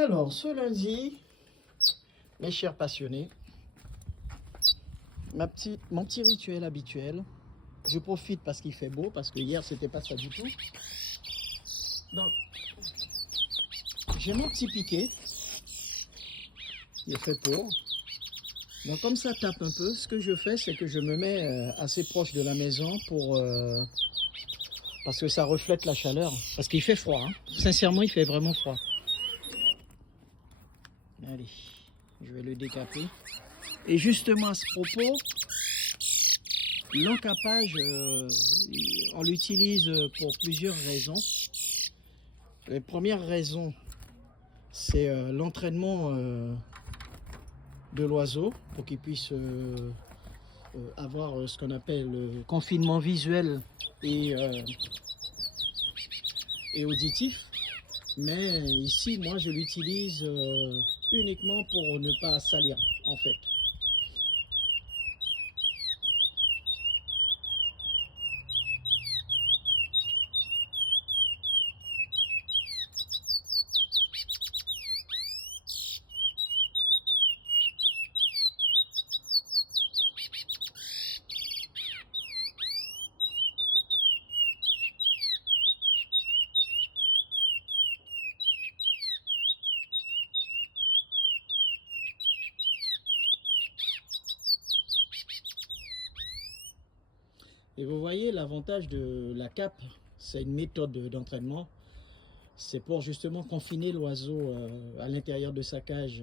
Alors, ce lundi, mes chers passionnés, mon petit rituel habituel. Je profite parce qu'il fait beau, parce que hier, c'était pas ça du tout. Donc, j'ai mon petit piquet. Il est fait pour. Donc, comme ça tape un peu, ce que je fais, c'est que je me mets assez proche de la maison parce que ça reflète la chaleur. Parce qu'il fait froid. Hein. Sincèrement, il fait vraiment froid. Allez, je vais le décaper. Et justement, à ce propos, l'encapage, on l'utilise pour plusieurs raisons. La première raison, c'est l'entraînement de l'oiseau pour qu'il puisse avoir ce qu'on appelle le confinement visuel et auditif. Mais ici, moi, je l'utilise uniquement pour ne pas salir, en fait. Et vous voyez, l'avantage de la cape, c'est une méthode d'entraînement. C'est pour justement confiner l'oiseau à l'intérieur de sa cage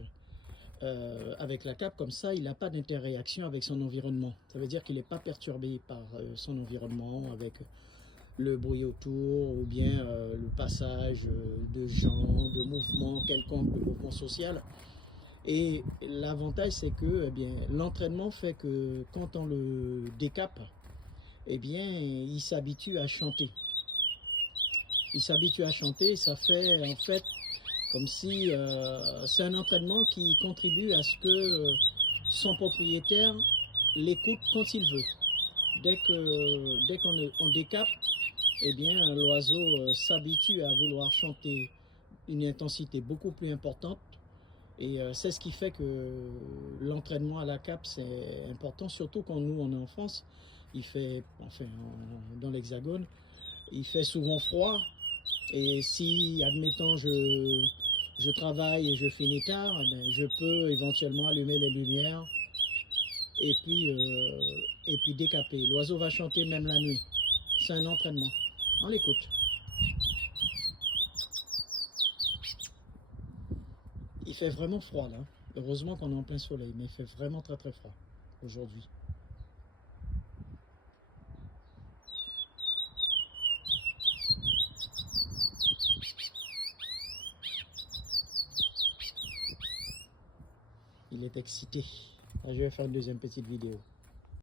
avec la cape. Comme ça, il n'a pas d'interréaction avec son environnement. Ça veut dire qu'il n'est pas perturbé par son environnement avec le bruit autour ou bien le passage de gens, de mouvements quelconques, de mouvements sociaux. Et l'avantage, c'est que l'entraînement fait que quand on le décape, il s'habitue à chanter. Il s'habitue à chanter, ça fait en fait comme si c'est un entraînement qui contribue à ce que son propriétaire l'écoute quand il veut. Dès qu'on décape, l'oiseau s'habitue à vouloir chanter une intensité beaucoup plus importante. Et c'est ce qui fait que l'entraînement à la cape, c'est important, surtout quand nous, on est en France. Il fait, dans l'Hexagone, il fait souvent froid. Et si, admettons, je travaille et je finis tard, je peux éventuellement allumer les lumières et puis décaper. L'oiseau va chanter même la nuit. C'est un entraînement. On l'écoute. Il fait vraiment froid là. Heureusement qu'on est en plein soleil, mais il fait vraiment très très froid aujourd'hui. Il est excité. Je vais faire une deuxième petite vidéo.